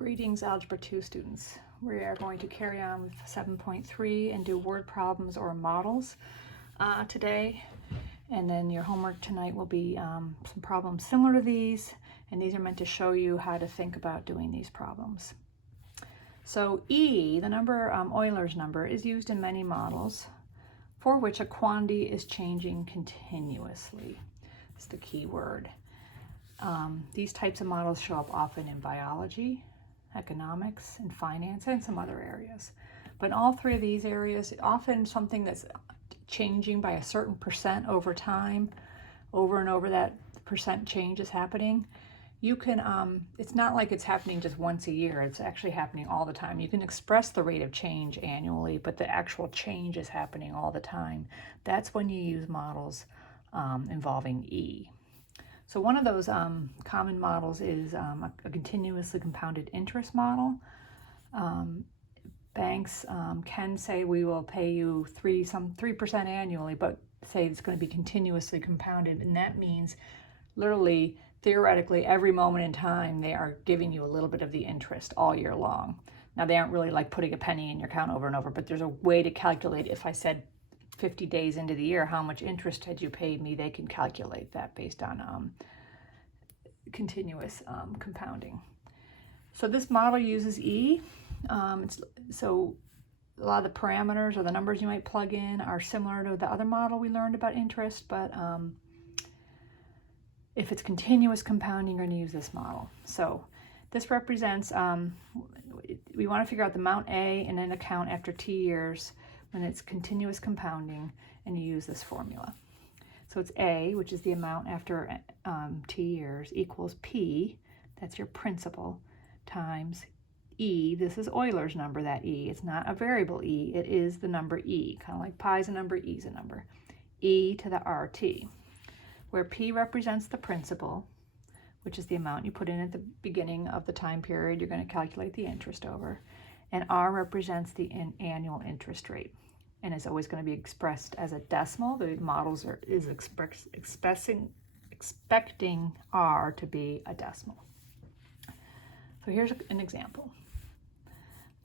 Greetings, Algebra 2 students. We are going to carry on with 7.3 and do word problems or models today. And then your homework tonight will be some problems similar to these, and these are meant to show you how to think about doing these problems. So E, the number, Euler's number, is used in many models for which a quantity is changing continuously. That's the key word. These types of models show up often in biology, economics, and finance, and some other areas. But in all three of these areas, often something that's changing by a certain percent over time, over and over that percent change is happening. You can, it's not like it's happening just once a year, it's actually happening all the time. You can express the rate of change annually, but the actual change is happening all the time. That's when you use models involving E. So one of those common models is a continuously compounded interest model. Banks can say we will pay you 3% annually, but say it's going to be continuously compounded, and that means literally, theoretically, every moment in time they are giving you a little bit of the interest all year long. Now they aren't really like putting a penny in your account over and over, but there's a way to calculate. If I said 50 days into the year, how much interest had you paid me, they can calculate that based on continuous compounding. So this model uses E. So a lot of the parameters or the numbers you might plug in are similar to the other model we learned about interest, but if it's continuous compounding, you're going to use this model. So this represents, we want to figure out the amount A in an account after T years when it's continuous compounding, and you use this formula. So it's A, which is the amount after T years, equals P, that's your principal, times E. This is Euler's number, that E. It's not a variable E, it is the number E, kind of like pi is a number, E is a number. E to the RT, where P represents the principal, which is the amount you put in at the beginning of the time period you're going to calculate the interest over, and R represents the annual interest rate, and is always going to be expressed as a decimal. The models is expecting R to be a decimal. So here's an example.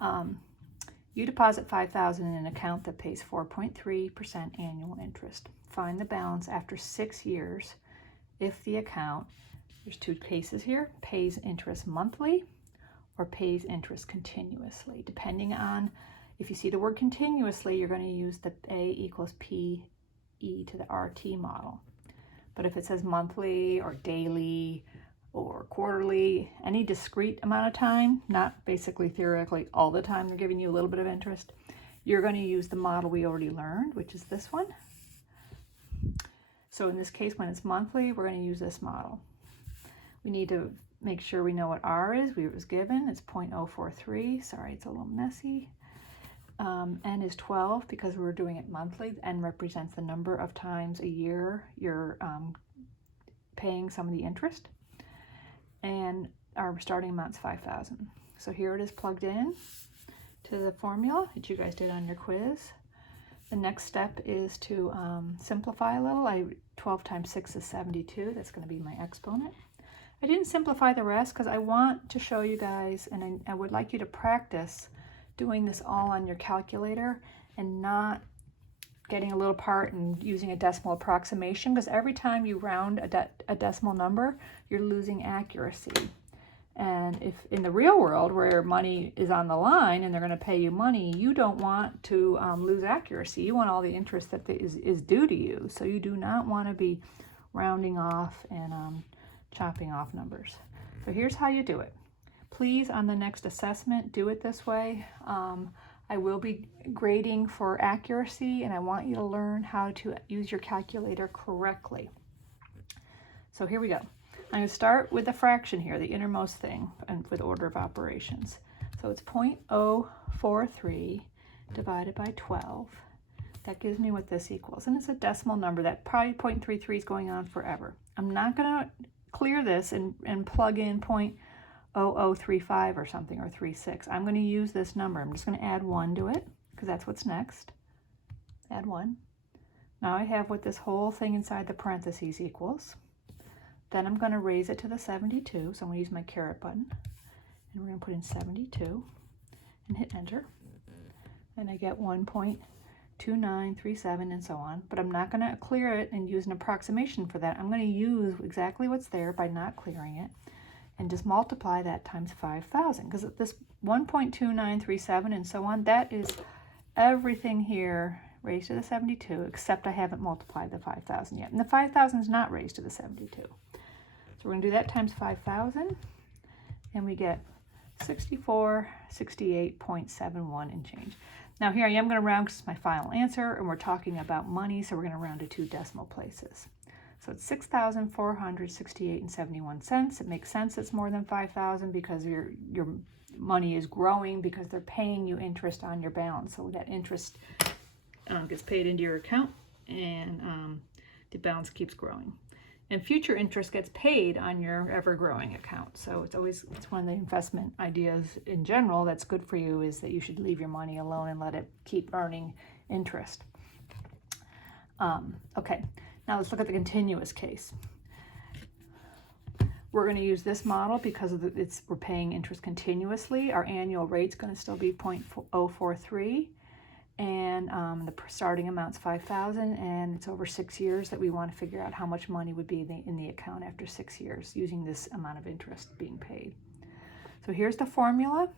You deposit $5,000 in an account that pays 4.3% annual interest. Find the balance after 6 years if the account, there's two cases here, pays interest monthly or pays interest continuously. Depending on, if you see the word continuously, you're going to use the A equals P E to the RT model. But if it says monthly or daily or quarterly, any discrete amount of time, not basically theoretically all the time they're giving you a little bit of interest, you're going to use the model we already learned, which is this one. So in this case, when it's monthly, we're going to use this model. We need to make sure we know what R is. It was given. It's 0.043. Sorry, it's a little messy. N is 12 because we're doing it monthly. N represents the number of times a year you're paying some of the interest. And our starting amount's 5,000. So here it is plugged in to the formula that you guys did on your quiz. The next step is to simplify a little. 12 times 6 is 72. That's going to be my exponent. I didn't simplify the rest because I want to show you guys, and I would like you to practice doing this all on your calculator and not getting a little part and using a decimal approximation, because every time you round a decimal number, you're losing accuracy. And if in the real world where money is on the line and they're going to pay you money, you don't want to lose accuracy. You want all the interest that is due to you. So you do not want to be rounding off and chopping off numbers. So here's how you do it. Please, on the next assessment, do it this way. I will be grading for accuracy, and I want you to learn how to use your calculator correctly. So here we go. I'm going to start with the fraction here, the innermost thing, and with order of operations. So it's 0.043 divided by 12. That gives me what this equals, and it's a decimal number. That probably 0.33 is going on forever. I'm not going to clear this and plug in 0.0035 or something, or 36. I'm going to use this number. I'm just going to add 1 to it, because that's what's next. Add 1. Now I have what this whole thing inside the parentheses equals. Then I'm going to raise it to the 72, so I'm going to use my caret button. and we're going to put in 72 and hit enter. And I get 1.2937 and so on, but I'm not going to clear it and use an approximation for that. I'm going to use exactly what's there by not clearing it and just multiply that times 5,000, because this 1.2937 and so on, that is everything here raised to the 72, except I haven't multiplied the 5,000 yet. And the 5,000 is not raised to the 72. So we're going to do that times 5,000, and we get 6468.71 and change. Now here I am going to round because it's my final answer, and we're talking about money, so we're going to round to 2 decimal places. So it's 6,468 and 71 cents. It makes sense it's more than 5,000 because your money is growing because they're paying you interest on your balance. So that interest gets paid into your account, and the balance keeps growing. And future interest gets paid on your ever-growing account. So it's one of the investment ideas in general that's good for you, is that you should leave your money alone and let it keep earning interest. Okay, now let's look at the continuous case. We're going to use this model because we're paying interest continuously. Our annual rate's going to still be 0.043. And the starting amount's 5,000, and it's over 6 years that we want to figure out how much money would be in the account after 6 years using this amount of interest being paid. So here's the formula.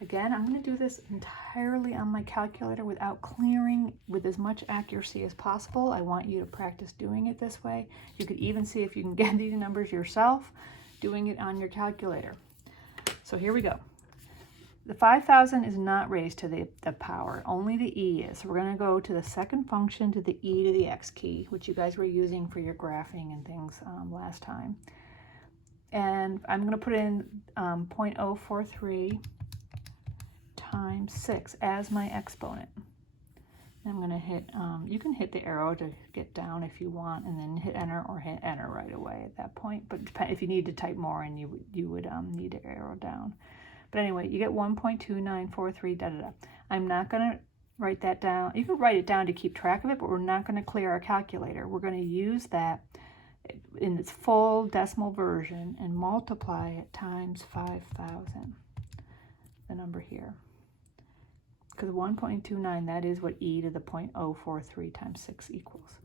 Again, I'm going to do this entirely on my calculator without clearing, with as much accuracy as possible. I want you to practice doing it this way. You could even see if you can get these numbers yourself doing it on your calculator. So here we go. The 5,000 is not raised to the power, only the e is. So we're going to go to the second function, to the e to the x key, which you guys were using for your graphing and things last time. And I'm going to put in 0.043 times 6 as my exponent. And I'm going to hit, you can hit the arrow to get down if you want, and then hit enter, or hit enter right away at that point. But if you need to type more, and you would need to arrow down. But anyway, you get 1.2943, da-da-da. I'm not going to write that down. You can write it down to keep track of it, but we're not going to clear our calculator. We're going to use that in its full decimal version and multiply it times 5,000, the number here. Because 1.29, that is what e to the 0.043 times 6 equals.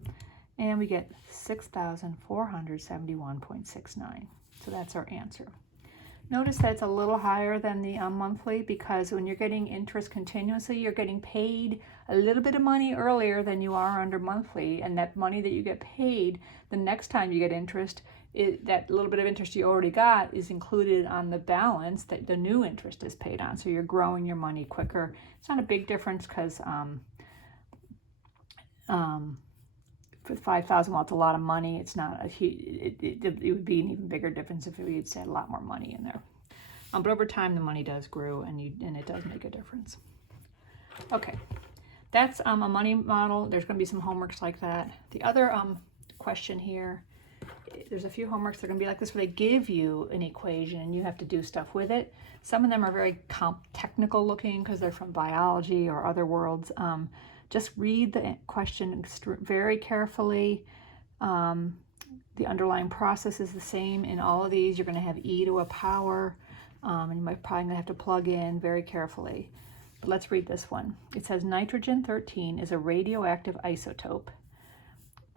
And we get 6,471.69. So that's our answer. Notice that it's a little higher than the monthly, because when you're getting interest continuously, you're getting paid a little bit of money earlier than you are under monthly, and that money that you get paid the next time you get interest, that little bit of interest you already got is included on the balance that the new interest is paid on. So you're growing your money quicker. It's not a big difference because for 5,000, well, it's a lot of money. It's not a huge, it would be an even bigger difference if you'd said a lot more money in there. But over time, the money does grow, and it does make a difference. Okay, that's a money model. There's going to be some homeworks like that. The other question here, there's a few homeworks that are going to be like this, where they give you an equation and you have to do stuff with it. Some of them are very technical looking because they're from biology or other worlds. Just read the question very carefully. The underlying process is the same in all of these. You're going to have e to a power, and you might probably have to plug in very carefully. But let's read this one. It says nitrogen-13 is a radioactive isotope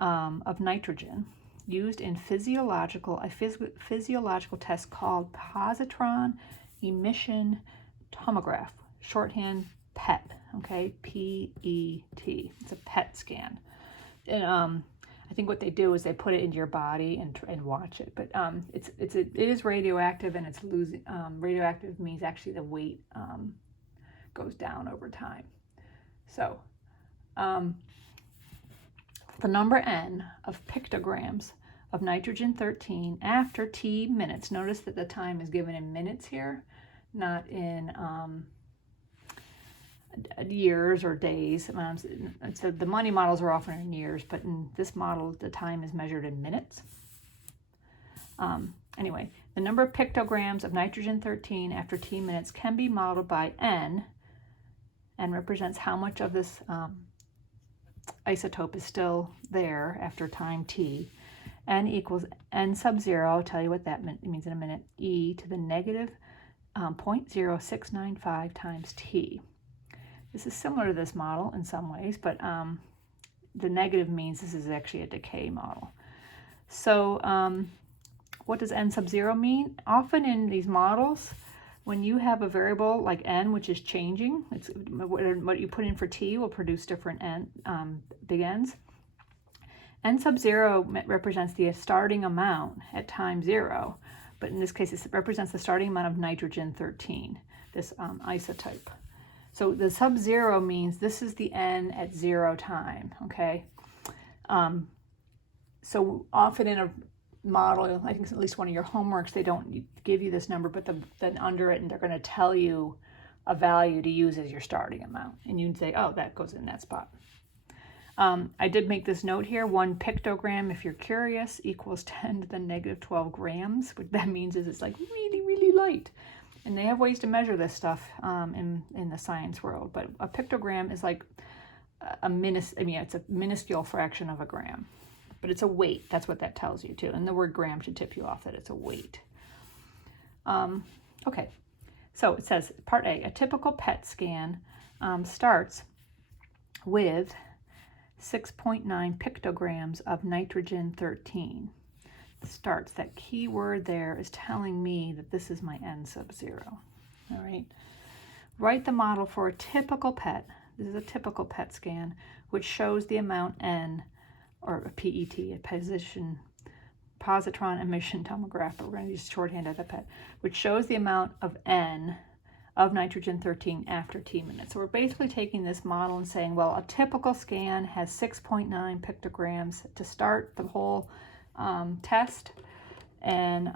of nitrogen used in a physiological test called positron emission tomograph, shorthand PET. Okay, P-E-T. It's a PET scan. And I think what they do is they put it into your body and watch it. But it is radioactive, and it's losing. Radioactive means actually the weight goes down over time. So the number n of pictograms of nitrogen-13 after t minutes. Notice that the time is given in minutes here, not in years or days. So the money models are often in years, but in this model, the time is measured in minutes. Anyway, the number of pictograms of nitrogen-13 after t minutes can be modeled by n represents how much of this isotope is still there after time t. N equals n sub 0, I'll tell you what that means in a minute, e to the negative 0.0695 times t. This is similar to this model in some ways, but the negative means this is actually a decay model. So what does n sub 0 mean? Often in these models, when you have a variable like n, which is changing, it's what you put in for t will produce different big N's. N sub 0 represents the starting amount at time 0, but in this case it represents the starting amount of nitrogen 13, this isotype. So the sub 0 means this is the N at 0 time, okay? So often in a model, I think at least one of your homeworks, they don't give you this number, but then under it, and they're going to tell you a value to use as your starting amount. And you can say, oh, that goes in that spot. I did make this note here, 1 pictogram, if you're curious, equals 10 to the negative 12 grams. What that means is it's like really, really light. And they have ways to measure this stuff in the science world. But a pictogram is like it's a minuscule fraction of a gram. But it's a weight. That's what that tells you too. And the word gram should tip you off that it's a weight. Okay, so it says, part A, a typical PET scan starts with 6.9 pictograms of nitrogen 13. Starts, that key word there is telling me that this is my N sub 0. All right. Write the model for a typical PET. This is a typical PET scan, which shows the amount N, or a PET, a positron emission tomograph, we're going to use shorthand of the PET, which shows the amount of N of nitrogen 13 after T minutes. So we're basically taking this model and saying, well, a typical scan has 6.9 pictograms to start the whole test, and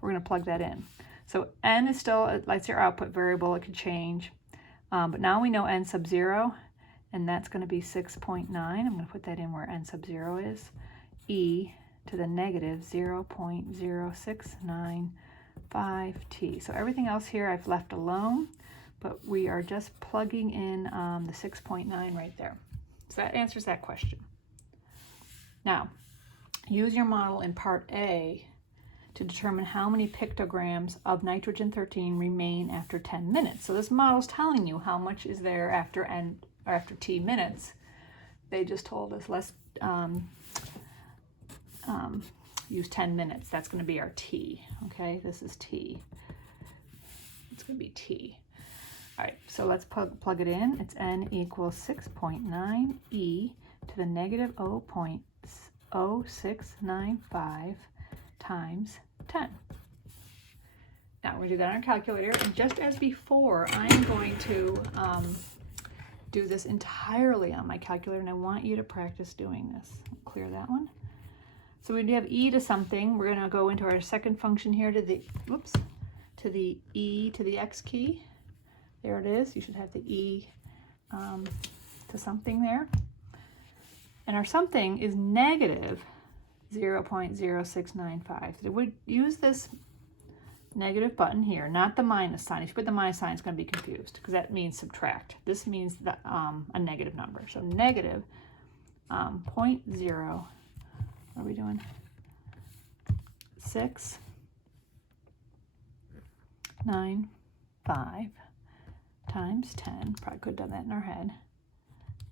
we're going to plug that in. So N is still, that's your output variable, it could change, but now we know N sub 0, and that's going to be 6.9. I'm going to put that in where N sub 0 is, e to the negative 0.0695 t. So everything else here I've left alone, but we are just plugging in the 6.9 right there. So that answers that question. Now, use your model in part A to determine how many pictograms of nitrogen 13 remain after 10 minutes. So this model is telling you how much is there after T minutes. They just told us let's use 10 minutes. That's going to be our T. Okay, this is T. It's going to be T. All right, so let's plug it in. It's N equals 6.9 e to the negative 0.0695 times 10. Now we're going to do that on our calculator, and just as before, I'm going to do this entirely on my calculator, and I want you to practice doing this. I'll clear that one. So we have e to something. We're going to go into our second function here to the e to the x key. There it is. You should have the e to something there. And our something is negative 0.0695. So we use this negative button here, not the minus sign. If you put the minus sign, it's going to be confused because that means subtract. This means that, a negative number. So negative 0.0, what are we doing? 695 times 10. Probably could have done that in our head.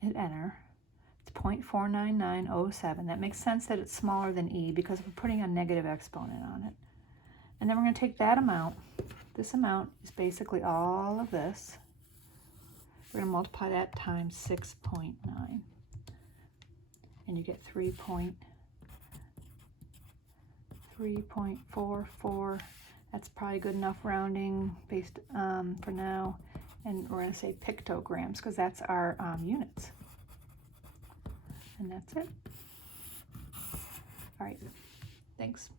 Hit enter. It's 0.49907. That makes sense that it's smaller than e because we're putting a negative exponent on it. And then we're going to take that amount. This amount is basically all of this. We're going to multiply that times 6.9. And you get 3.44. That's probably good enough rounding based for now. And we're going to say pictograms because that's our units. And that's it. All right. Thanks.